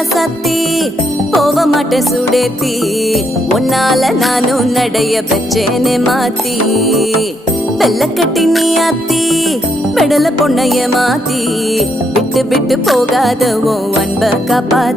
ராசாத்தி போக மாட்டேன் சுடேத்தி உன்னால நானும் நடைய பெற்றேனே மாத்தி வெள்ள கட்டி நீ ஆத்தி பெடல பொண்ணைய மாத்தி விட்டு விட்டு போகாத உன் அன்ப காப்பாத்தி